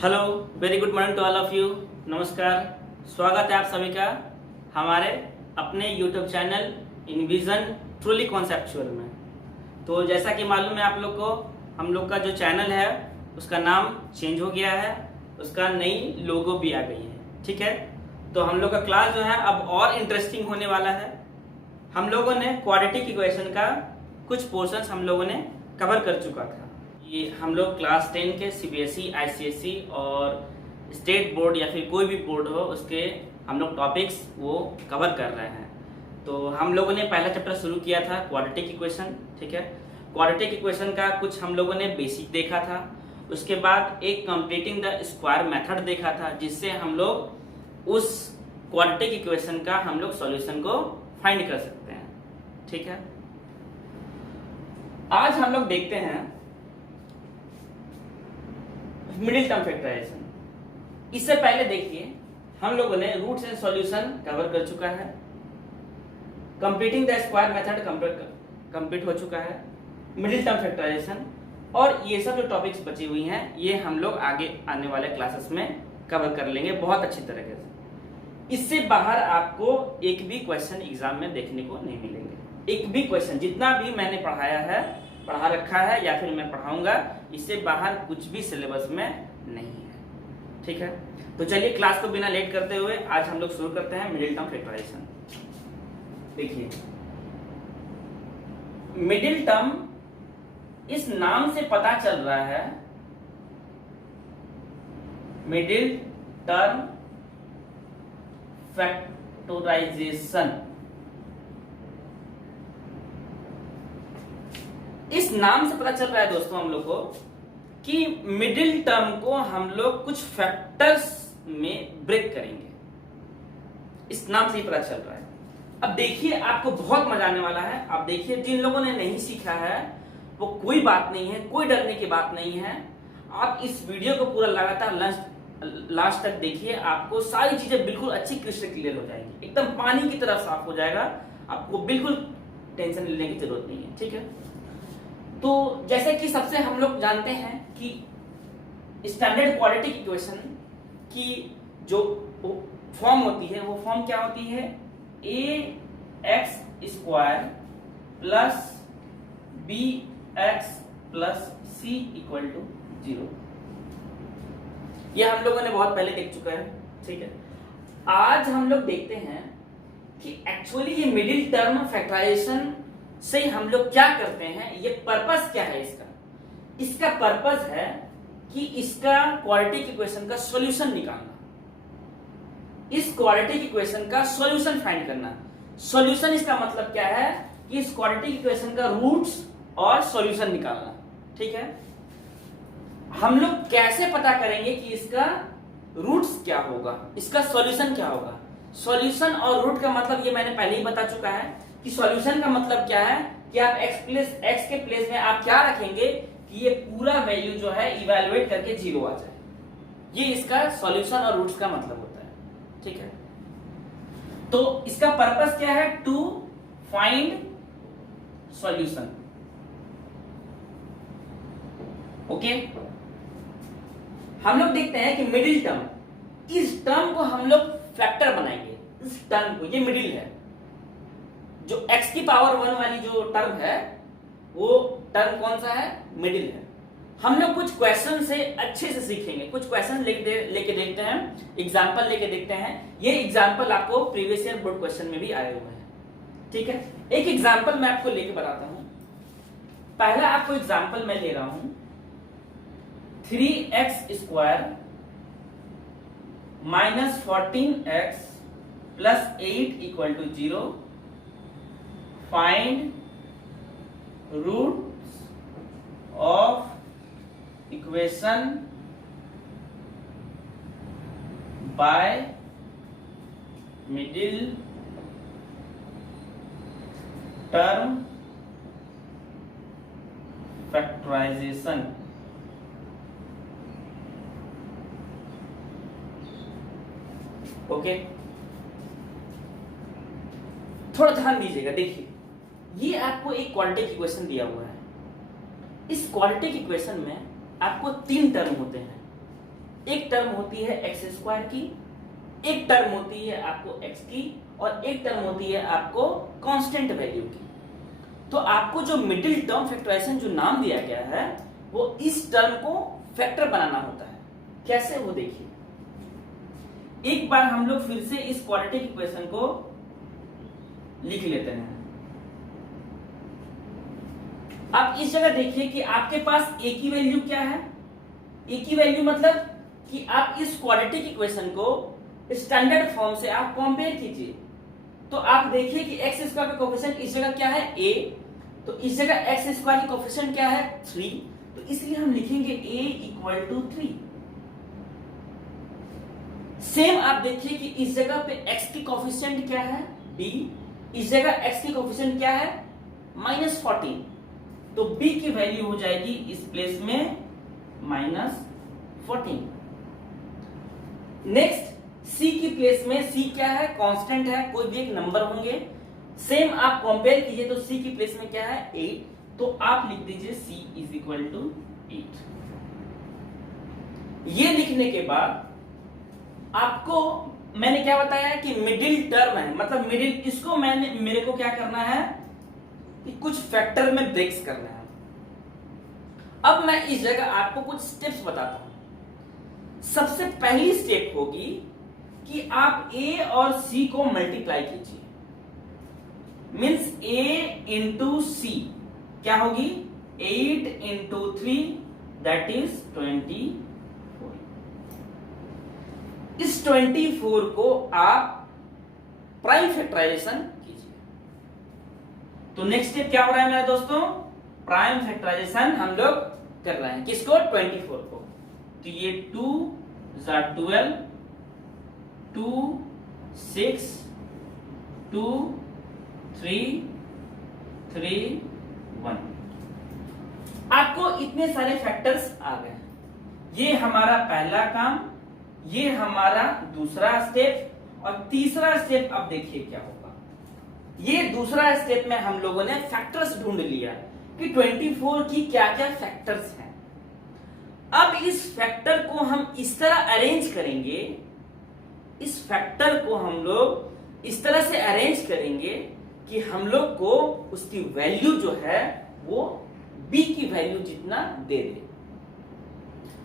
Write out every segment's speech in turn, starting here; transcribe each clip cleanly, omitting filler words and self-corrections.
Hello, very good morning to all of you. नमस्कार, स्वागत है आप सभी का हमारे अपने YouTube channel envision truly conceptual में। तो जैसा कि मालूम है आप लोग को, हम लोग का जो चैनल है उसका नाम चेंज हो गया है, उसका नई लोगो भी आ गई है। ठीक है, तो हम लोग का क्लास जो है अब और इंटरेस्टिंग होने वाला है। हम लोगों ने क्वाड्रेटिक इक्वेशन का कुछ पोर्शंस हम लोगों ने कवर कर चुका था। ये हम लोग क्लास 10 के सीबीएसई, आईसीएसई और स्टेट बोर्ड या फिर कोई भी बोर्ड हो उसके हम लोग टॉपिक्स वो कवर कर रहे हैं। तो हम लोगों ने पहला चैप्टर शुरू किया था क्वाड्रेटिक इक्वेशन। ठीक है, क्वाड्रेटिक इक्वेशन का कुछ हम लोगों ने बेसिक देखा था। उसके बाद एक कंप्लीटिंग द स्क्वायर मेथड देखा था, जिससे हम लोग उस क्वाड्रेटिक इक्वेशन का हम लोग सॉल्यूशन को फाइंड कर सकते हैं। ठीक है, आज हम लोग देखते हैं मिडिल टर्म फैक्टराइजेशन। इससे पहले देखिए हम लोगों ने रूट्स एंड सॉल्यूशन कवर कर चुका है, completing the square method complete हो चुका है, मिडिल टर्म फैक्टराइजेशन, और ये सब जो टॉपिक्स बची हुई हैं ये हम लोग आगे आने वाले क्लासेस में कवर कर लेंगे बहुत अच्छी तरीके से। इससे बाहर आपको एक भी क्वेश्चन एग्जाम में देखने को नहीं मिलेंगे। एक भी क्वेश्चन जितना भी मैंने पढ़ा रखा है या फिर मैं पढ़ाऊंगा, इससे बाहर कुछ भी सिलेबस में नहीं है। ठीक है, तो चलिए क्लास को बिना लेट करते हुए आज हम लोग शुरू करते हैं मिडिल टर्म फैक्टराइजेशन। देखिए, मिडिल टर्म इस नाम से पता चल रहा है, मिडिल टर्म फैक्टराइजेशन। इस नाम से पता चल रहा है दोस्तों हम लोग को कि मिडिल टर्म को हम लोग कुछ फैक्टर्स में ब्रेक करेंगे। इस नाम से ही पता चल रहा है। अब देखिए, आपको बहुत मजा आने वाला है। अब देखिए, जिन लोगों ने नहीं सीखा है वो कोई बात नहीं है, कोई डरने की बात नहीं है। आप इस वीडियो को पूरा लगातार लास्ट तक देखिए, आपको सारी चीजें बिल्कुल अच्छी क्रिस्टल क्लियर हो जाएंगी, एकदम पानी की तरह साफ हो जाएगा। आपको बिल्कुल टेंशन लेने की जरूरत नहीं है। ठीक है, तो जैसे कि सबसे हम लोग जानते हैं कि स्टैंडर्ड क्वाड्रेटिक इक्वेशन की जो फॉर्म होती है वो फॉर्म क्या होती है, ax square plus bx plus c equal to 0। ये हम लोगों ने बहुत पहले देख चुका है। ठीक है, आज हम लोग देखते हैं कि एक्चुअली ये मिडिल टर्म फैक्टराइजेशन से हम लोग क्या करते हैं, ये पर्पस क्या है इसका। इसका पर्पस है कि इसका क्वाड्रेटिक इक्वेशन का सॉल्यूशन निकालना, इस क्वाड्रेटिक इक्वेशन का सॉल्यूशन फाइंड करना। सॉल्यूशन इसका मतलब क्या है कि इस क्वाड्रेटिक इक्वेशन का रूट्स और सॉल्यूशन निकालना। ठीक है, हम लोग कैसे पता करेंगे कि इसका रूट्स क्या होगा, इसका सॉल्यूशन क्या होगा। सॉल्यूशन और रूट का मतलब ये मैंने पहले ही बता चुका है कि सॉल्यूशन का मतलब क्या है कि आप x के प्लेस में आप क्या रखेंगे कि ये पूरा वैल्यू जो है इवैल्यूएट करके 0 आ जाए। ये इसका सॉल्यूशन और रूट्स का मतलब होता है। ठीक है, तो इसका पर्पस क्या है, टू फाइंड सॉल्यूशन। ओके, हम लोग देखते हैं कि मिडिल टर्म, इस टर्म को हम लोग फैक्टर बनाएंगे। इस टर्म को, ये मिडिल है, जो x की पावर 1 वाली जो टर्म है वो टर्म कौन सा है, मिडिल है। हम लोग कुछ क्वेश्चन से अच्छे से सीखेंगे, कुछ क्वेश्चन लेके देखते हैं, एग्जांपल लेके देखते हैं। ये एग्जांपल आपको प्रीवियस ईयर बोर्ड क्वेश्चन में भी आए हुए हैं। ठीक है, एक एग्जांपल मैं आपको लेके बताता हूं। पहला आपको एग्जांपल मैं ले रहा हूं, 3x square minus 14x plus 8 equal to 0, find roots of equation by middle term factorisation. Okay, थोड़ा ध्यान दीजिएगा। देखिए, ये आपको एक क्वाड्रेटिक इक्वेशन दिया हुआ है। इस क्वाड्रेटिक इक्वेशन में आपको 3 टर्म होते हैं। एक टर्म होती है एक्स स्क्वायर की, एक टर्म होती है आपको एक्स की, और एक टर्म होती है आपको कांस्टेंट वैल्यू की। तो आपको जो मिडिल टर्म फैक्टराइजेशन जो नाम दिया गया है वो इस टर्म को फैक्टर बनाना होता है। कैसे, वो देखिए। एक बार हम लोग फिर से इस क्वाड्रेटिक इक्वेशन को लिख लेते हैं। आप इस जगह देखिए कि आपके पास ए की वैल्यू क्या है। ए की वैल्यू मतलब कि आप इस क्वाड्रेटिक इक्वेशन को स्टैंडर्ड फॉर्म से आप कंपेयर कीजिए। तो आप देखिए कि एक्स स्क्वायर का कोफिशिएंट इस जगह क्या है a, तो इस जगह एक्स स्क्वायर की कोफिशिएंट क्या है 3, तो इसलिए हम लिखेंगे a इक्वल टू 3। सेम आप देखिए कि इस जगह पे x की कोफिशिएंट क्या है b, इस जगह x की कोफिशिएंट क्या है -14, तो b की वैल्यू हो जाएगी इस प्लेस में -14। नेक्स्ट c की प्लेस में c क्या है, कांस्टेंट है, कोई भी एक नंबर होंगे। सेम आप कंपेयर कीजिए तो c की प्लेस में क्या है 8, तो आप लिख दीजिए c इज इक्वल टू 8। ये लिखने के बाद आपको मैंने क्या बताया कि मिडिल टर्म है, मतलब मिडिल, इसको मेरे को क्या करना है कि कुछ फैक्टर में ब्रेक्स करना है। अब मैं इस जगह आपको कुछ स्टेप्स बताता हूं। सबसे पहली स्टेप होगी कि आप a और c को मल्टीप्लाई कीजिए, मीन्स a इंटू सी क्या होगी 8 इंटू 3 दैट इज 24। इस 24 को आप प्राइम फैक्टराइजेशन कीजिए। तो नेक्स्ट स्टेप क्या हो रहा है मेरे दोस्तों, प्राइम फैक्टराइजेशन हम लोग कर रहे हैं। किसको 24 को, तो ये 2 12 2 6 2 3 3 1। आपको इतने सारे फैक्टर्स आ गए। ये हमारा पहला काम, ये हमारा दूसरा स्टेप, और तीसरा स्टेप अब देखिए क्या होगा। ये दूसरा स्टेप में हम लोगों ने फैक्टर्स ढूंढ लिया कि 24 की क्या क्या फैक्टर्स हैं। अब इस फैक्टर को हम इस तरह अरेंज करेंगे, इस फैक्टर को हम लोग इस तरह से अरेंज करेंगे कि हम लोग को उसकी वैल्यू जो है वो b की वैल्यू जितना दे दे।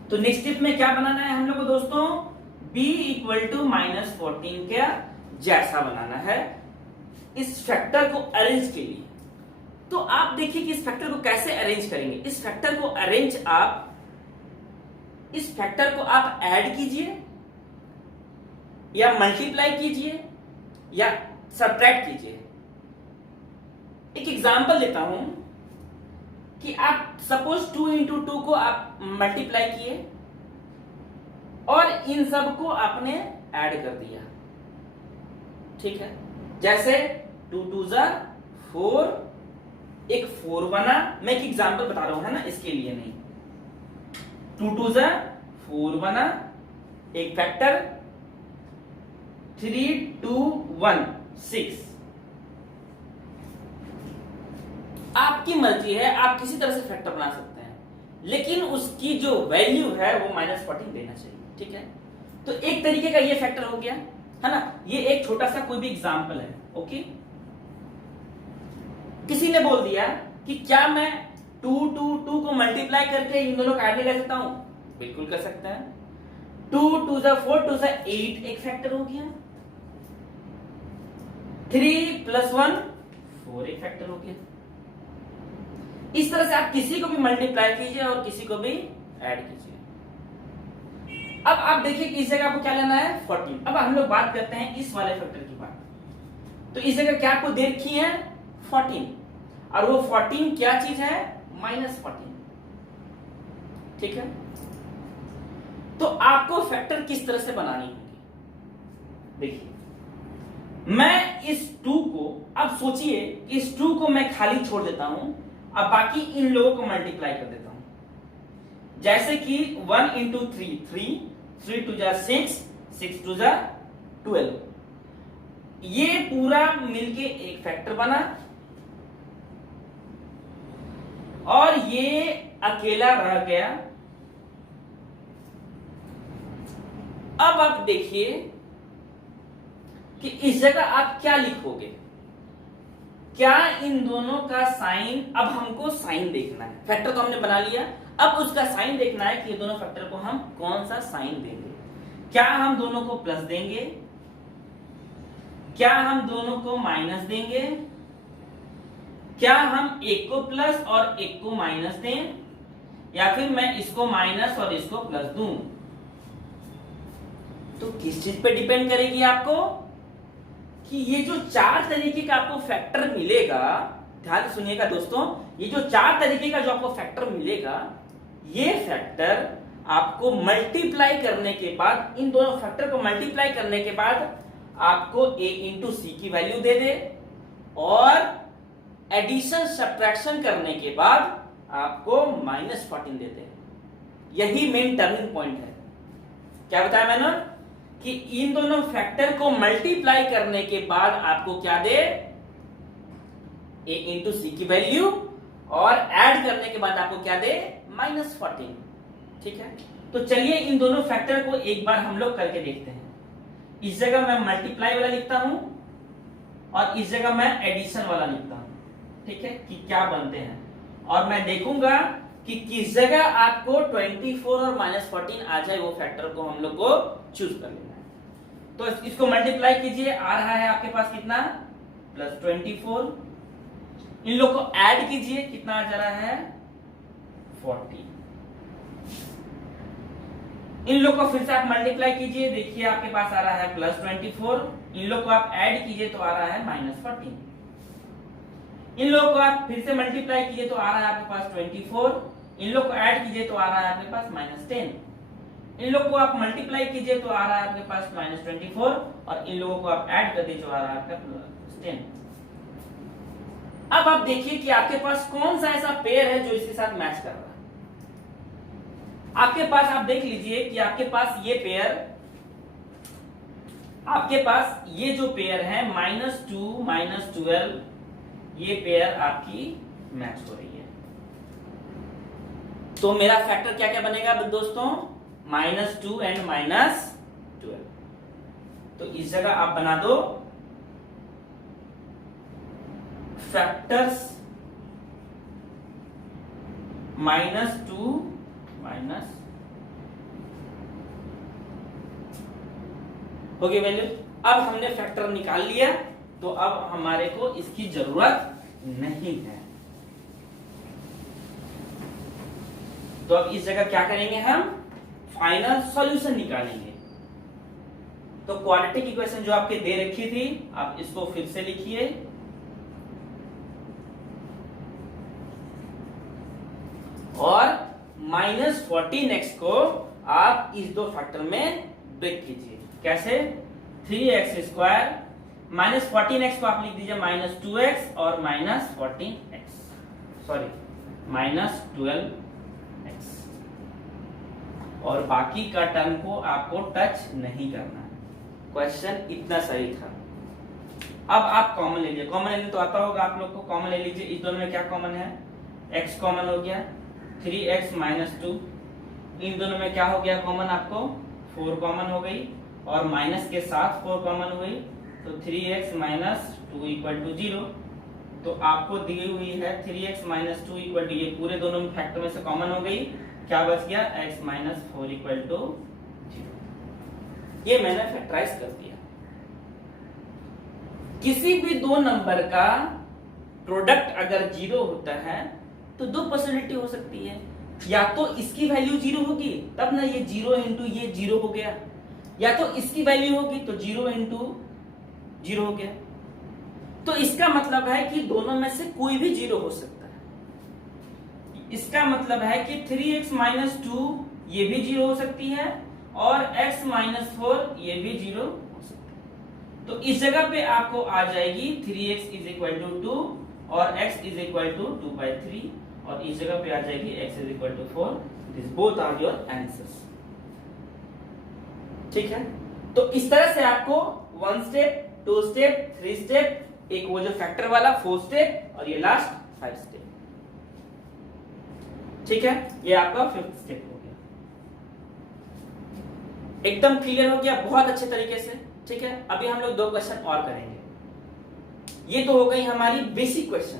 तो नेक्स्ट स्टेप में क्या बनाना है हम लोग को दोस्तों, b इक्वल टू -14 का जैसा बनाना है इस फैक्टर को अरेंज के लिए। तो आप देखिए कि इस फैक्टर को कैसे अरेंज करेंगे। इस फैक्टर को अरेंज आप, इस फैक्टर को आप ऐड कीजिए या मल्टीप्लाई कीजिए या सब्ट्रैक्ट कीजिए। एक एग्जांपल देता हूं कि आप सपोज 2 इंटू 2 को आप मल्टीप्लाई किए और इन सब को आपने ऐड कर दिया, ठीक है। जैसे 2 2 जा 4, एक 4 बना। मैं एक एग्जांपल बता रहा हूं, है ना, इसके लिए नहीं। 2 2 जा 4 बना, एक फैक्टर 3 2 1 6। आपकी मर्जी है, आप किसी तरह से फैक्टर बना सकते हैं, लेकिन उसकी जो वैल्यू है वो -14 देना चाहिए, ठीक है। तो एक तरीके का ये फैक्टर हो गया, है ना। ये एक छोटा सा कोई भी एग्जांपल है, ओके। किसी ने बोल दिया कि क्या मैं 2 2 2 को मल्टीप्लाई करके इन दोनों का ऐड ले सकता हूं, बिल्कुल कर सकते हैं। 2 2 जा 4 2 जा 8 एक फैक्टर हो गया। 3 + 1 4 एक फैक्टर हो गया। इस तरह से आप किसी को भी मल्टीप्लाई कीजिए और किसी को भी ऐड कीजिए। अब आप देखिए कि इस जगह आपको क्या लेना है 14। अब हम लोग बात करते हैं इस वाले फैक्टर की बात। तो इस जगह क्या आपको दे रखी है 14, और वो 14 क्या चीज है -14, ठीक है। तो आपको फैक्टर किस तरह से बनानी होगी, देखिए। मैं इस 2 को, अब सोचिए इस 2 को मैं खाली छोड़ देता हूं, अब बाकी इन लोगों को मल्टीप्लाई कर देता हूं। जैसे कि 1 इंटू 3 3 3 2 जा 6 6 2 जा 12। ये पूरा मिलके एक फैक्टर बना, और ये अकेला रह गया अब आप देखिए कि इस जगह आप क्या लिखोगे, क्या इन दोनों का साइन, अब हमको साइन देखना है। फैक्टर तो हमने बना लिया, अब उसका साइन देखना है कि ये दोनों फैक्टर को हम कौन सा साइन देंगे। क्या हम दोनों को प्लस देंगे, क्या हम दोनों को माइनस देंगे, क्या हम एक को प्लस और एक को माइनस दें, या फिर मैं इसको माइनस और इसको प्लस दूं। तो किस चीज पे डिपेंड करेगी आपको कि ये जो चार तरीके का आपको फैक्टर मिलेगा, ध्यान से सुनिएगा दोस्तों, ये जो चार तरीके का जो आपको फैक्टर मिलेगा, ये फैक्टर आपको मल्टीप्लाई करने के बाद, इन दोनों फैक्टर को मल्टीप्लाई करने के बाद आपको a इंटू सी की वैल्यू दे दे, और एडिशन सब्ट्रैक्शन करने के बाद आपको -14 देते हैं। यही मेन टर्निंग पॉइंट है। क्या बताया मैंने कि इन दोनों फैक्टर को मल्टीप्लाई करने के बाद आपको क्या दे, a इंटू सी की वैल्यू, और ऐड करने के बाद आपको क्या दे, -14। ठीक है, तो चलिए इन दोनों फैक्टर को एक बार हम लोग करके देखते हैं। इस जगह मैं मल्टीप्लाई वाला लिखता हूं और इस जगह मैं एडिशन वाला लिखता हूं। ठीक है, कि क्या बनते हैं, और मैं देखूंगा कि किस जगह आपको 24 और -14 आ जाए, वो फैक्टर को हम लोग को चूज कर लेना है। तो इसको मल्टीप्लाई कीजिए, आ रहा है आपके पास कितना, +24। इन लोग को ऐड कीजिए, कितना आ जा रहा है, 40। इन लोग को फिर से आप मल्टीप्लाई कीजिए, देखिए आपके पास आ रहा है +24। इन लोग को आप ऐड कीजिए तो आ रहा है -14। इन लोग को आप फिर से मल्टीप्लाई कीजिए तो आ रहा है आपके पास 24। इन लोग को ऐड कीजिए तो आ रहा है आपके पास -10। इन लोग को आप मल्टीप्लाई कीजिए तो आ रहा है आपके पास -24, और इन लोगों को आप ऐड कर दीजिए तो आ रहा है आपका +10। अब आप देखिए कि आपके पास कौन सा ऐसा पेयर है जो इसके साथ मैच कर रहा है। आपके पास, आप देख लीजिए कि आपके पास ये पेयर, आपके पास ये जो पेयर है -2 -12, ये पेयर आपकी मैच हो रही है। तो मेरा फैक्टर क्या क्या बनेगा दोस्तों, -2 एंड -12। तो इस जगह आप बना दो फैक्टर्स -2 हो गई वैल्यू। अब हमने फैक्टर निकाल लिया, तो अब हमारे को इसकी जरूरत नहीं है। तो अब इस जगह क्या करेंगे, हम फाइनल सॉल्यूशन निकालेंगे। तो क्वाड्रेटिक इक्वेशन जो आपके दे रखी थी, आप इसको फिर से लिखिए, और -14x को आप इस दो फैक्टर में ब्रेक कीजिए। कैसे, 3x², -14x को आप लिख दीजिए -2x और -14x, सॉरी -12x, और बाकी का टर्म को आपको टच नहीं करना है। क्वेश्चन इतना सही था। अब आप कॉमन ले लीजिए, कॉमन लेने तो आता होगा आप लोग को, कॉमन ले लीजिए। इस दोनों में क्या कॉमन है, x कॉमन हो गया, 3x -2। इन दोनों में क्या हो गया कॉमन, आपको 4 कॉमन हो गई, और माइनस के साथ 4 कॉमन हुई, तो 3x -2 = 0। तो आपको दी हुई है 3x -2 = ये पूरे दोनों फैक्टर में से कॉमन हो गई, क्या बच गया, x -4 = 0। ये मैंने फैक्टराइज कर दिया। किसी भी दो नंबर का प्रोडक्ट अगर 0 होता है तो दो पॉसिबिलिटी हो सकती है, या तो इसकी वैल्यू 0 होगी, तब ना ये 0 इंटू ये 0 हो गया, या तो इसकी वैल्यू होगी तो 0 इंटू 0 हो गया। तो इसका मतलब है कि दोनों में से कोई भी 0 हो सकता है। इसका मतलब है कि 3x -2 ये भी 0 हो सकती है, और x -4 ये भी 0 हो सकता है। तो इस जगह पे आपको आ जाएगी 3x = 2 और x = 2/3, और इस जगह पे आ जाएगी x = 4। This both are your answers. ठीक है, तो इस तरह से आपको 1 स्टेप, 2 स्टेप, 3 स्टेप, एक वो जो फैक्टर वाला 4 स्टेप, और ये लास्ट 5 स्टेप। ठीक है, ये आपका 5th स्टेप हो गया। एकदम क्लियर हो गया बहुत अच्छे तरीके से, ठीक है। अभी हम लोग 2 क्वेश्चन और करेंगे। ये तो हो गई हमारी बेसिक क्वेश्चन।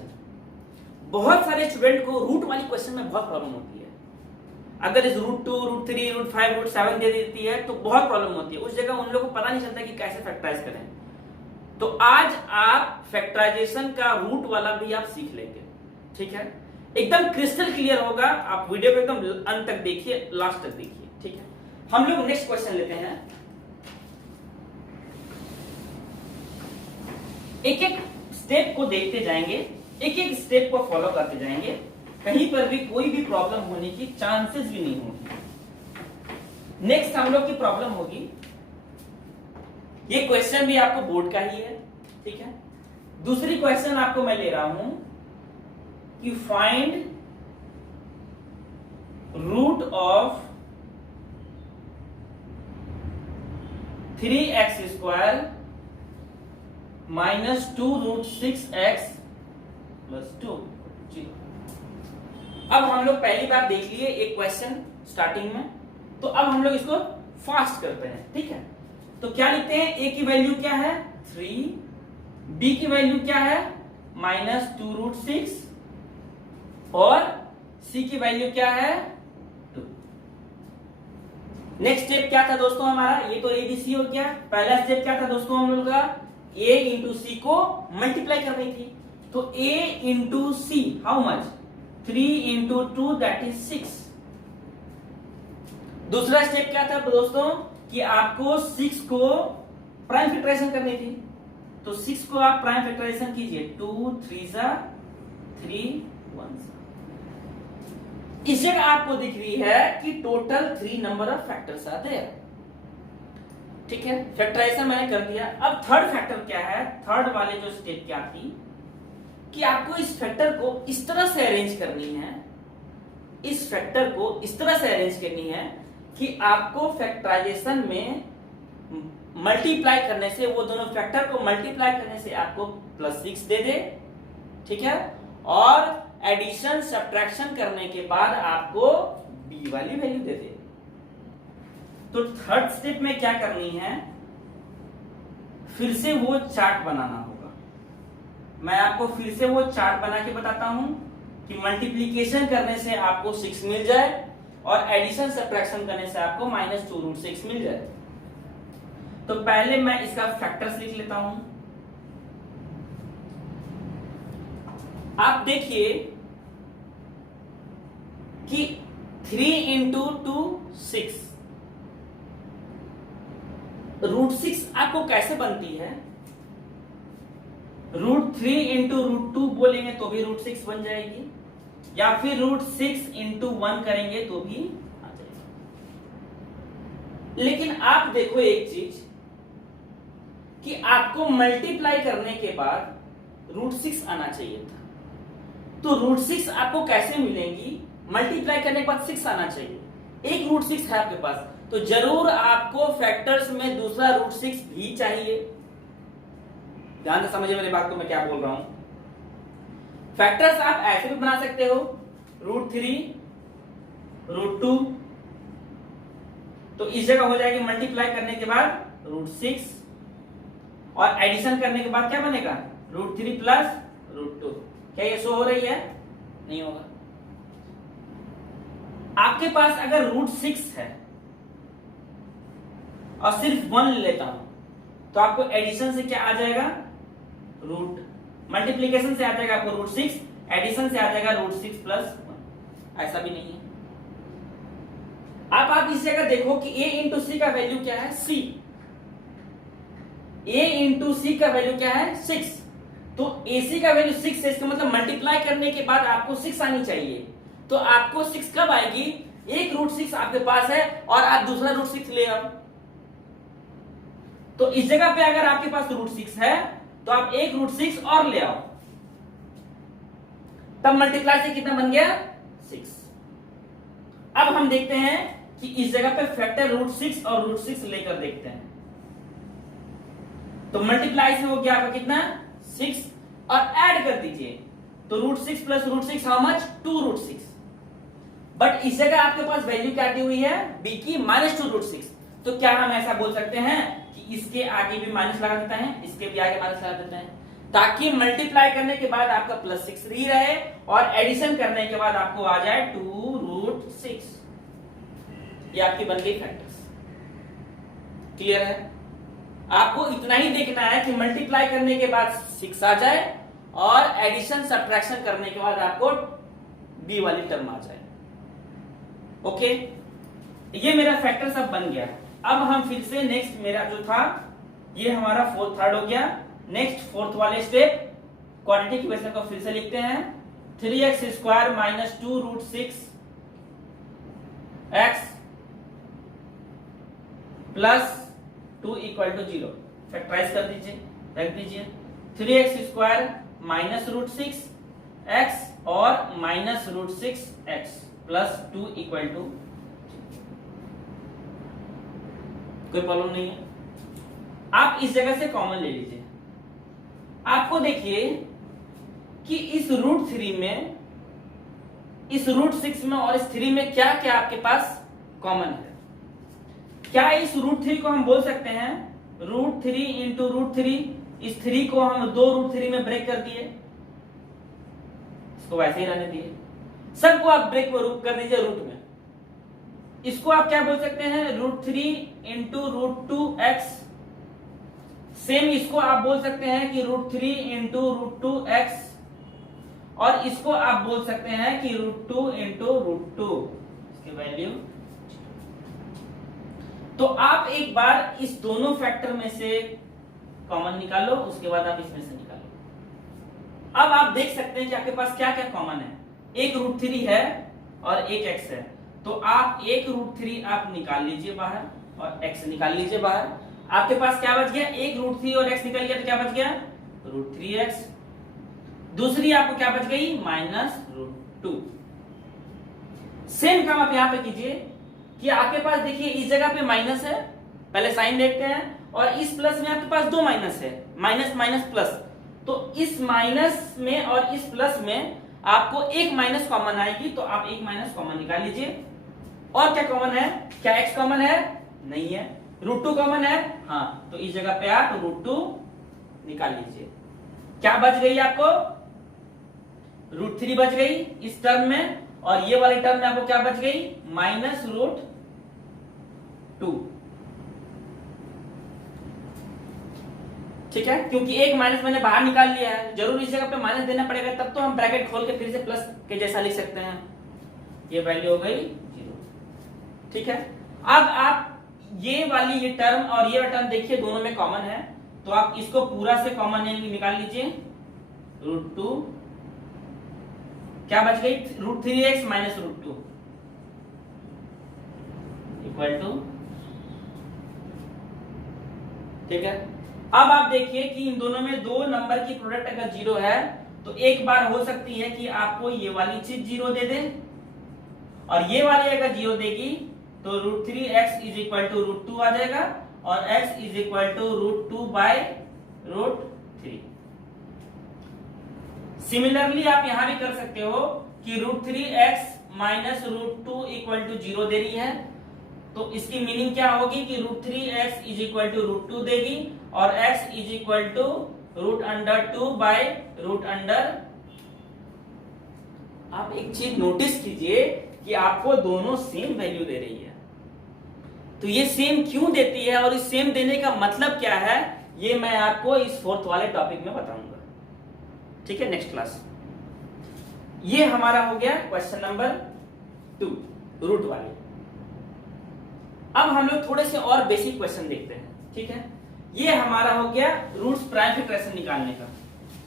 बहुत सारे स्टूडेंट को रूट वाली क्वेश्चन में बहुत प्रॉब्लम होती है। अगर इस √2, √3, √5, √7 दे देती है तो बहुत प्रॉब्लम होती है। उस जगह उन लोगों को पता नहीं चलता कि कैसे फैक्टराइज करें। तो आज आप फैक्टराइजेशन का रूट वाला भी आप सीख लेंगे, ठीक है। एकदम क्रिस्टल क्लियर होगा। आप वीडियो को एकदम अंत तक देखिए, लास्ट तक देखिए, ठीक है। हम लोग नेक्स्ट क्वेश्चन लेते हैं। एक एक स्टेप को देखते जाएंगे, एक एक स्टेप को फॉलो करते जाएंगे। कहीं पर भी कोई भी प्रॉब्लम होने की चांसेस भी नहीं होगी। नेक्स्ट हम लोग की प्रॉब्लम होगी, ये क्वेश्चन भी आपको बोर्ड का ही है, ठीक है। दूसरी क्वेश्चन आपको मैं ले रहा हूं कि find root of 3x² -2√6x + 2। अब हम लोग पहली बार देख लिए एक क्वेश्चन स्टार्टिंग में, तो अब हम लोग इसको फास्ट करते हैं, ठीक है। तो क्या लिखते हैं, a की वैल्यू क्या है 3, b की वैल्यू क्या है -2√6 और c की वैल्यू क्या है 2। नेक्स्ट स्टेप क्या था दोस्तों हमारा, ये तो ABC हो गया। पहला स्टेप क्या था दोस्तों हम लोग का, a इंटू सी को मल्टीप्लाई करनी थी। तो a into see how much, 3 × 2 that is 6। दूसरा स्टेप क्या था दोस्तों कि आपको 6 को प्राइम फैक्टराइजेशन करनी थी। तो 6 को आप प्राइम फैक्टराइजेशन कीजिए, 2 3 3 1। इस जगह आपको दिख रही है कि total 3 number of factors are there, ठीक है। फैक्टराइजेशन मैंने कर दिया। अब थर्ड फैक्टर क्या है, थर्ड वाले जो स्टेप क्या थी कि आपको इस फैक्टर को इस तरह से अरेंज करनी है, इस फैक्टर को इस तरह से अरेंज करनी है कि आपको फैक्टराइजेशन में मल्टीप्लाई करने से, वो दोनों फैक्टर को मल्टीप्लाई करने से आपको +6 दे दे, ठीक है। और एडिशन सब्ट्रैक्शन करने के बाद आपको b वाली वैल्यू दे दे। तो थर्ड स्टेप में क्या करनी है, फिर से वो चार्ट बनाना होगा। मैं आपको फिर से वो चार्ट बना के बताता हूं कि मल्टीप्लीकेशन करने से आपको 6 मिल जाए और एडिशन सब्ट्रैक्शन करने से आपको -2√6 मिल जाए। तो पहले मैं इसका फैक्टर्स लिख लेता हूं। आप देखिए कि 3 × 2 6, √6 आपको कैसे बनती है, √3 × √2 बोलेंगे तो भी √6 बन जाएगी, या फिर √6 × 1 करेंगे तो भी आ जाएगा। लेकिन आप देखो एक चीज कि आपको मल्टीप्लाई करने के बाद √6 आना चाहिए था। तो √6 आपको कैसे मिलेंगी, मल्टीप्लाई करने के बाद 6 आना चाहिए। एक √6 है आपके पास, तो जरूर आपको फैक्टर्स में दूसरा √6 भी चाहिए। ध्यान से समझिए मेरी बात को, मैं क्या बोल रहा हूं। फैक्टर्स आप ऐसे भी बना सकते हो, √3 √2, तो इस जगह हो जाएगी मल्टीप्लाई करने के बाद √6 और एडिशन करने के बाद क्या बनेगा √3 + √2। क्या ये शो हो रही है, नहीं होगा। आपके पास अगर √6 है और सिर्फ 1 लेता हूं तो आपको एडिशन से क्या आ जाएगा, मल्टीप्लीकेशन से आ जाएगा आपको √6, एडिशन से आ जाएगा √6 + 1। ऐसा भी नहीं है। अब आप इस जगह देखो कि a × c का वैल्यू क्या है, c। a × c का वैल्यू क्या है 6, तो ac का वैल्यू 6 है, इसका मतलब मल्टीप्लाई करने के बाद आपको 6 आनी चाहिए। तो आपको 6 कब आएगी, एक √6 आपके पास है और आप दूसरा √6 ले आओ। तो इस जगह पे अगर आपके पास √6 है तो आप एक √6 और ले आओ, तब मल्टीप्लाई से कितना बन गया 6। अब हम देखते हैं कि इस जगह पे फैक्टर √6 और √6 लेकर देखते हैं। तो मल्टीप्लाई से हो गया आपका कितना 6 और ऐड कर दीजिए, तो √6 + √6 हाउ मच 2√6। बट इस जगह आपके पास वैल्यू क्या दी हुई है b की -2√6, तो क्या हम ऐसा बोल सकते हैं कि इसके आगे भी माइनस लगा देते हैं, इसके भी आगे माइनस लगा देते हैं, ताकि मल्टीप्लाई करने के बाद आपका प्लस 6 ही रहे और एडिशन करने के बाद आपको आ जाए 2√6। ये आपकी बन गई फैक्टर्स। क्लियर है? आपको इतना ही देखना है कि मल्टीप्लाई करने के बाद 6 आ जाए और एडिशन सब्ट्रैक्शन करने के बाद आपको बी वाली टर्म आ जाए। ओके, ये मेरा फैक्टर सब बन गया। अब हम फिर से नेक्स्ट, मेरा जो था ये हमारा थर्ड हो गया। नेक्स्ट फोर्थ वाले स्टेप, क्वाड्रेटिक इक्वेशन को फिर से लिखते हैं। 3x² minus 2√6 x plus 2 equal to 0। Factorise कर दीजिए, रख दीजिए। 3x² माइनस √6 x और minus √6 x plus 2 equal to, कोई प्रॉब्लम नहीं है। आप इस जगह से कॉमन ले लीजिए। आपको देखिए कि इस √3 में, इस √6 में और इस 3 में क्या क्या आपके पास कॉमन है। क्या इस √3 को हम बोल सकते हैं √3 इंटू √3, इस 3 को हम 2√3 में ब्रेक कर दिए, इसको वैसे ही रहने दिए। सबको आप ब्रेक में कर दीजिए रूट में। इसको आप क्या बोल सकते हैं √3 इंटू √2x। सेम इसको आप बोल सकते हैं कि √3 इंटू √2x और इसको आप बोल सकते हैं कि √2 इंटू √2, इसकी वैल्यू। तो आप एक बार इस दोनों फैक्टर में से कॉमन निकालो, उसके बाद आप इसमें से निकालो। अब आप देख सकते हैं कि आपके पास क्या क्या कॉमन है। एक √3 है और एक x है, तो आप एक √3 आप निकाल लीजिए बाहर और x निकाल लीजिए बाहर। आपके पास क्या बच गया, एक √3 और x निकल गया तो क्या बच गया √3x। दूसरी आपको क्या बच गई -√2। सेम काम आप यहां पे कीजिए कि आपके पास देखिए इस जगह पे माइनस है, पहले साइन देखते हैं, और इस प्लस में आपके पास दो माइनस है, माइनस माइनस प्लस। तो इस माइनस में और इस प्लस में आपको एक माइनस कॉमन आएगी, तो आप एक माइनस कॉमन निकाल लीजिए। और क्या कॉमन है, क्या x कॉमन है, नहीं है। √2 कॉमन है, हाँ, तो इस जगह पे आप √2 निकाल लीजिए। क्या बच गई आपको √3 बच गई इस टर्म में, और ये वाली टर्म में आपको क्या बच गई -√2। ठीक है, क्योंकि एक माइनस मैंने बाहर निकाल लिया है, जरूर इस जगह पे माइनस देना पड़ेगा, तब तो हम ब्रैकेट खोल के फिर से प्लस के जैसा लिख सकते हैं। ये वैल्यू हो गई 0। ठीक है, अब आप ये वाली ये टर्म और ये टर्म देखिए दोनों में कॉमन है, तो आप इसको पूरा से कॉमन निकाल लीजिए। √2 क्या बच गई √3x माइनस √2 इक्वल टू। ठीक है, अब आप देखिए कि इन दोनों में दो नंबर की प्रोडक्ट अगर 0 है तो एक बार हो सकती है कि आपको ये वाली चीज 0 दे दे, और ये वाली अगर 0 देगी तो √3x इज इक्वल टू √2 आ जाएगा, और x is equal to √2 by √3। Similarly आप यहां भी कर सकते हो कि √3x माइनस √2 इक्वल टू 0 दे रही है, तो इसकी मीनिंग क्या होगी कि √3x इज इक्वल टू √2 देगी, और x is equal to √2 by √। आप एक चीज नोटिस कीजिए कि आपको दोनों सेम वैल्यू दे रही है, तो ये सेम क्यों देती है और इस सेम देने का मतलब क्या है, ये मैं आपको इस फोर्थ वाले टॉपिक में बताऊंगा। ठीक है, नेक्स्ट क्लास। ये हमारा हो गया क्वेश्चन नंबर 2 रूट वाले। अब हम लोग थोड़े से और बेसिक क्वेश्चन देखते हैं। ठीक है, ये हमारा हो गया रूट्स प्राइम फैक्टराइजेशन निकालने का।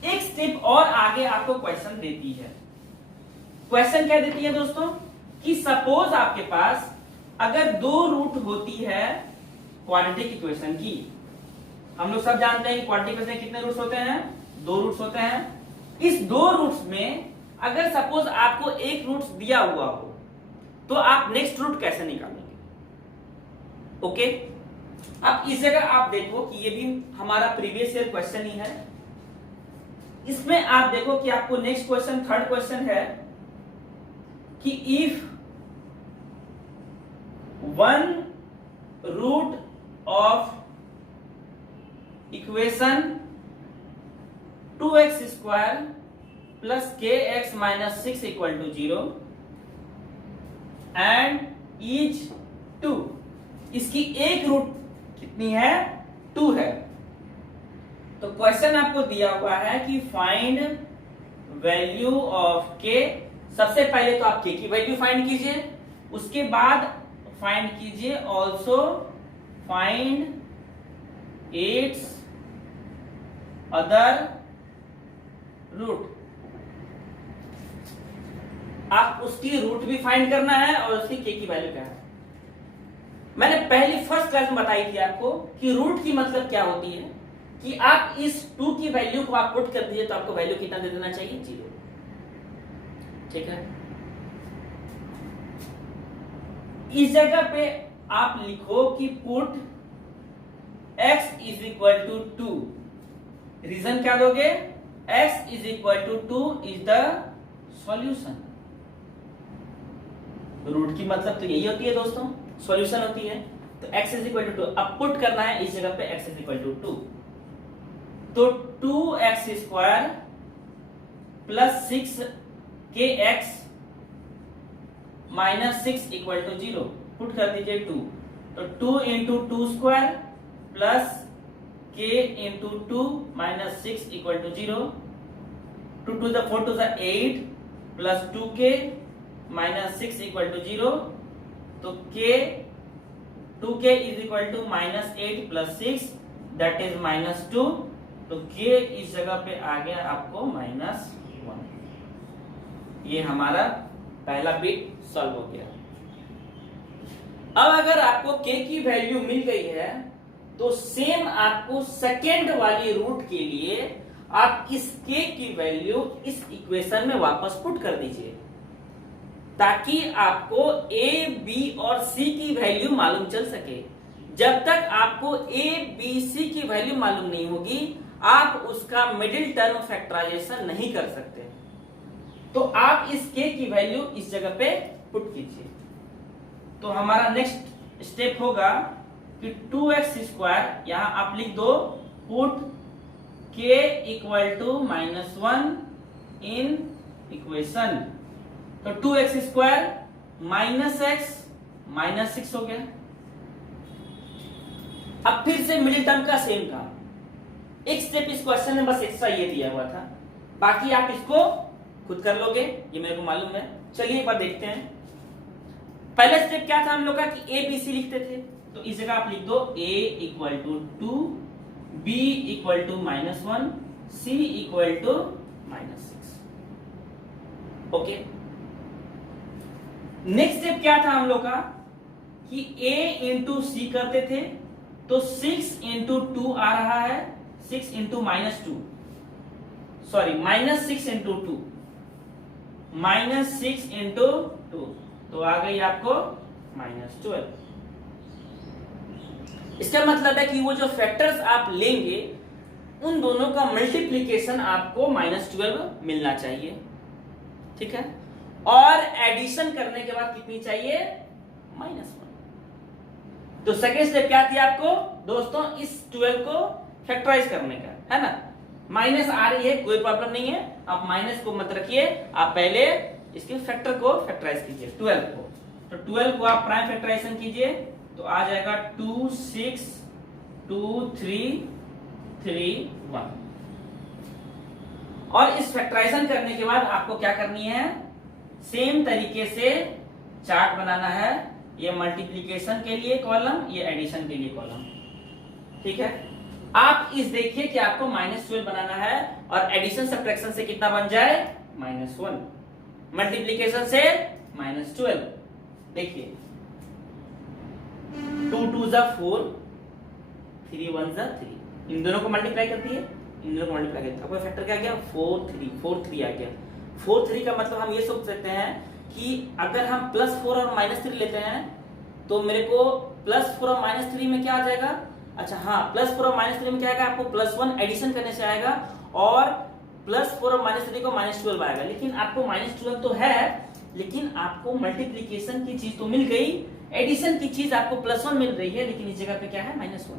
एक स्टेप और आगे आपको क्वेश्चन देती है। क्वेश्चन क्या देती है दोस्तों कि सपोज आपके पास अगर दो रूट होती है क्वाड्रेटिक इक्वेशन की। हम लोग सब जानते हैं कि क्वाड्रेटिक इक्वेशन कितने रूट्स होते हैं, दो रूट्स होते हैं। इस दो रूट्स में अगर सपोज आपको एक रूट्स दिया हुआ हो तो आप नेक्स्ट रूट कैसे निकालेंगे। ओके, अब इस जगह आप देखो कि ये भी हमारा प्रीवियस ईयर क्वेश्चन ही है। इसमें आप देखो कि आपको नेक्स्ट क्वेश्चन, थर्ड क्वेश्चन है कि if 1 root of equation 2x square plus kx minus 6 equal to 0 and is 2। इसकी एक रूट कितनी है? 2 है। तो क्वेश्चन आपको दिया हुआ है कि फाइंड वैल्यू ऑफ k। सबसे पहले तो आप k की वैल्यू फाइंड कीजिए, उसके बाद फाइंड कीजिए also find its other root. आप उसकी रूट भी फाइंड करना है और उसकी k की वैल्यू क्या है। मैंने पहली फर्स्ट क्लास में बताई थी आपको कि रूट की मतलब क्या होती है, कि आप इस 2 की वैल्यू को आप पुट कर दीजिए तो आपको वैल्यू कितना दे देना चाहिए? 0। ठीक है, इस जगह पे आप लिखो कि put x is equal to 2। Reason क्या दोगे? x is equal to 2 is the solution. Root की मतलब तो यही होती है दोस्तों, सॉल्यूशन होती है। तो x इज इक्वल टू 2 अब पुट करना है इस जगह पे x इज इक्वल टू 2। तो 2x square plus 6kx minus 6 equal to 0 put कर दीजिए 2। तो 2 into 2 square plus k into 2 minus 6 equal to 0। 2 to the 4 to the 8 plus 2k minus 6 equal to 0। तो k 2k is equal to minus 8 plus 6 that is minus 2। तो k इस जगह पे आ गया आपको माइनस 1। ये हमारा पहला बिट सॉल्व हो गया। अब अगर आपको k की वैल्यू मिल गई है तो सेम आपको सेकेंड वाली रूट के लिए आप इस k की वैल्यू इस इक्वेशन में वापस पुट कर दीजिए, ताकि आपको a, b और c की वैल्यू मालूम चल सके। जब तक आपको a, b, c की वैल्यू मालूम नहीं होगी आप उसका मिडिल टर्म फैक्टराइजेशन नहीं कर सकते। तो आप इस k की वैल्यू इस जगह पे पुट कीजिए। तो हमारा नेक्स्ट स्टेप होगा कि 2x स्क्वायर यहां आप लिख दो, put k equal to minus 1 in equation. तो 2x square minus x minus 6 हो गया। अब फिर से मिडिल टर्म का सेम काम। एक स्टेप इस क्वेश्चन में बस एक्स्ट्रा ये दिया हुआ था, बाकी आप इसको खुद कर लोगे, ये मेरे को मालूम है। चलिए एक बार देखते हैं। पहला स्टेप क्या था हम लोग का कि a b c लिखते थे, तो इस जगह आप लिख दो a equal to 2, b equal to minus 1, c equal to minus 6। Okay, next step क्या था हम लोग का कि a इंटू सी करते थे, तो 6 इंटू 2 आ रहा है, 6 into minus 2, sorry minus 6 into 2, minus 6 into 2, तो आ गई आपको माइनस 12। इसका मतलब है कि वो जो फैक्टर्स आप लेंगे उन दोनों का मल्टीप्लीकेशन आपको माइनस 12 मिलना चाहिए। ठीक है, और एडिशन करने के बाद कितनी चाहिए? माइनस 1। तो सेकेंड स्टेप क्या थी आपको दोस्तों? इस 12 को फैक्टराइज करने का, है ना। माइनस आ रही है, कोई प्रॉब्लम नहीं है, आप माइनस को मत रखिए, आप पहले इसके फैक्टर को फैक्टराइज कीजिए 12 को। तो 12 को आप प्राइम फैक्टराइजेशन कीजिए तो आ जाएगा 2 6 2 3 3 1। और इस फैक्टराइजेशन करने के बाद आपको क्या करनी है? सेम तरीके से चार्ट बनाना है। ये मल्टीप्लीकेशन के लिए कॉलम, ये एडिशन के लिए कॉलम। ठीक है, आप इस देखिए कि आपको माइनस 12 बनाना है और एडिशन सब्ट्रैक्शन से कितना बन जाए? माइनस 1, मल्टीप्लीकेशन से माइनस 12। देखिए 2 2 जा 4, 3 1 जा 3, इन दोनों को मल्टीप्लाई करती है, इन दोनों को मल्टीप्लाई करती है। आपका फैक्टर क्या आ गया? 4 3 आ गया। 4 3 का मतलब हम ये सोच सकते हैं कि अगर हम प्लस 4 और माइनस 3 लेते हैं तो मेरे को प्लस 4 और माइनस 3 में क्या आ जाएगा? अच्छा हाँ, प्लस 4 और माइनस 3 में क्या आएगा? आपको प्लस 1 एडिशन करने से आएगा और प्लस 4 और माइनस 3 को माइनस 12 आएगा। लेकिन आपको माइनस 12 तो है, लेकिन आपको मल्टीप्लीकेशन की चीज तो मिल गई, एडिशन की चीज आपको +1 मिल रही है, लेकिन इस जगह पे क्या है -1।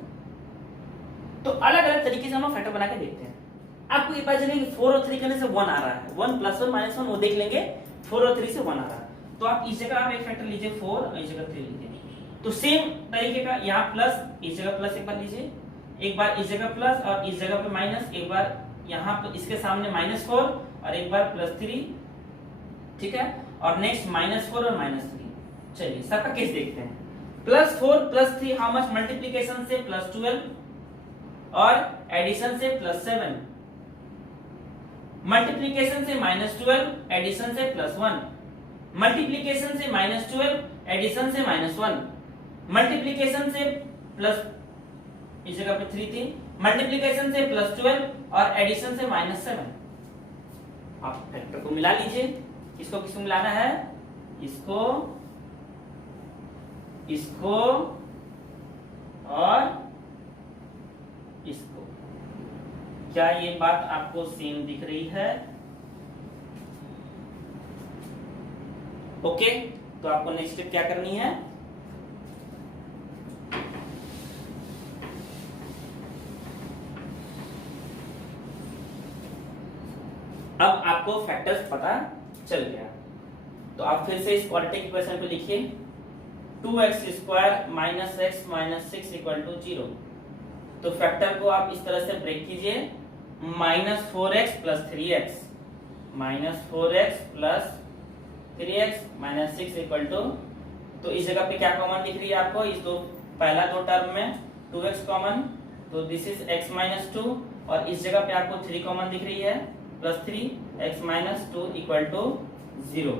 तो अलग अलग तरीके से हम लोग फैक्टर बना के देखते हैं। आपको ये पता चलेगा कि 4 और 3 करने से 1 आ रहा है, 1 +1 -1 वो देख लेंगे, 4 और 3 से 1 आ रहा है। तो आप इस जगह आप एक फैक्टर लीजिए 4 और इस जगह 3 लीजिए। तो सेम तरीके का यहाँ प्लस, इस जगह प्लस एक बार लीजिए, एक बार इस जगह प्लस और इस जगह पे माइनस, एक बार यहाँ पे इसके सामने -4 और एक बार +3, ठीक है। और नेक्स्ट -4 और -3। चलिए सबका केस देखते हैं। +4 +3 हाउ मच मल्टीप्लिकेशन से +12 और एडिशन से +7, मल्टीप्लिकेशन से -12 एडिशन से +1, मल्टीप्लिकेशन से -12 एडिशन से -1, मल्टीप्लिकेशन से प्लस, इस जगह पे 3 थी, मल्टीप्लिकेशन से +12 और एडिशन से -7। आप फैक्टर को मिला लीजिए। किसको किसको मिलाना है? इसको, इसको और इसको। क्या ये बात आपको सेम दिख रही है? ओके, तो आपको नेक्स्ट स्टेप क्या करनी है? अब आपको फैक्टर्स पता चल गया, तो आप फिर से इस क्वाड्रेटिक इक्वेशन को लिखिए। 2x² - x - 6 = 0। तो फैक्टर को आप इस तरह से ब्रेक कीजिए, -4x + 3x, -4x + 3x - 6 = तो इस जगह पे क्या कॉमन दिख रही है आपको? इस दो पहला दो टर्म में 2x कॉमन, तो दिस इज x - 2, और इस जगह पे आपको 3 कॉमन दिख रही है, +3 x - 2 = 0।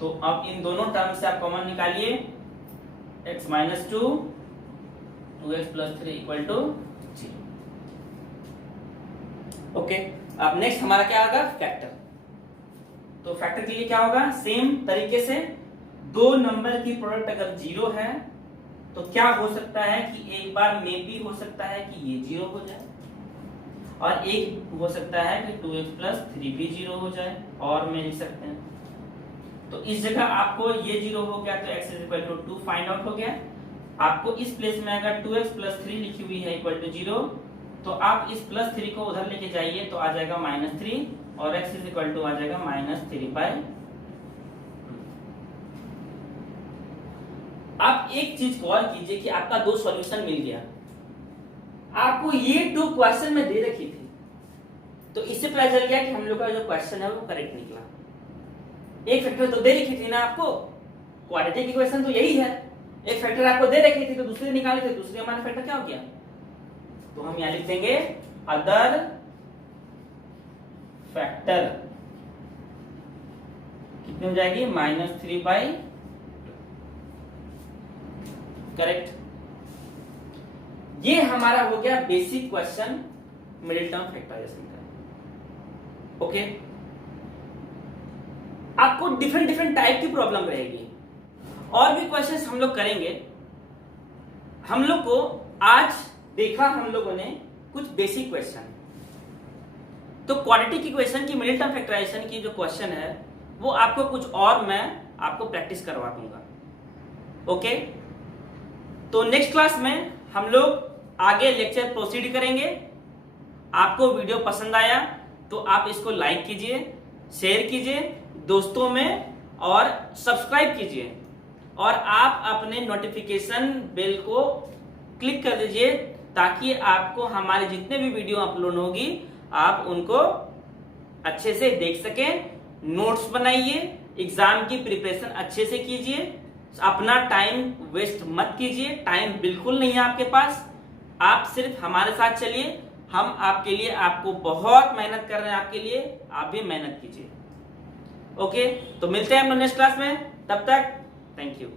तो अब इन दोनों टर्म से आप कॉमन निकालिए, x - 2 2x + 3 = 0। ओके, अब नेक्स्ट हमारा क्या होगा? फैक्टर। तो फैक्टर के लिए क्या होगा? सेम तरीके से दो नंबर की प्रोडक्ट अगर 0 है तो क्या हो सकता है कि एक बार में भी हो सकता है कि ये 0 हो जाए, और एक हो सकता है कि 2x + 3 भी 0 हो जाए, और में लिख सकते हैं। तो इस जगह आपको ये 0 हो गया तो x = 2 फाइंड आउट हो गया। आपको इस प्लेस में अगर 2x + 3 लिखी हुई है = 0, तो आप इस +3 को उधर लेके जाइए तो आ जाएगा -3, और x = आ जाएगा -3/2। आप एक चीज को और कीजिए कि आपका 2 सॉल्यूशन मिल गया, आपको ये 2 क्वेश्चन में दे रखी थी, तो इससे पता चल गया कि हम लोग का जो क्वेश्चन है वो करेक्ट निकला। एक फैक्टर तो दे रखी थी ना आपको, क्वाड्रेटिक इक्वेशन तो यही है। एक फैक्टर आपको दे रखी थी तो दूसरे निकाले थे, दूसरे हमारा फैक्टर क्या हो गया? तो हम यहां लिख देंगे अदर फैक्टर, कितनी हो जाएगी? -3/2। करेक्ट। ये हमारा हो गया basic question middle term factorisation का। ओके, आपको डिफरेंट टाइप की प्रॉब्लम रहेगी, और भी क्वेश्चंस हम लोग करेंगे। हम लोग को आज देखा हम लोगों ने कुछ बेसिक क्वेश्चन, तो क्वाड्रेटिक इक्वेशन की मिडिल टर्म फैक्टराइजेशन की जो क्वेश्चन है वो आपको कुछ और मैं आपको प्रैक्टिस करवा दूंगा। ओके, तो नेक्स्ट क्लास में हम लोग आगे लेक्चर प्रोसीड करेंगे। आपको वीडियो पसंद आया तो आप इसको लाइक कीजिए, शेयर कीजिए दोस्तों में, और सब्सक्राइब कीजिए, और आप अपने नोटिफिकेशन बेल को क्लिक कर दीजिए ताकि आपको हमारे जितने भी वीडियो अपलोड होगी आप उनको अच्छे से देख सकें। नोट्स बनाइए, एग्जाम की प्रिपरेशन अच्छे से कीजिए, अपना टाइम वेस्ट मत कीजिए। टाइम बिल्कुल नहीं है आपके पास, आप सिर्फ हमारे साथ चलिए। हम आपके लिए, आपको बहुत मेहनत कर रहे हैं आपके लिए, आप भी मेहनत कीजिए। ओके, तो मिलते हैं हम लोग नेक्स्ट क्लास में, तब तक थैंक यू।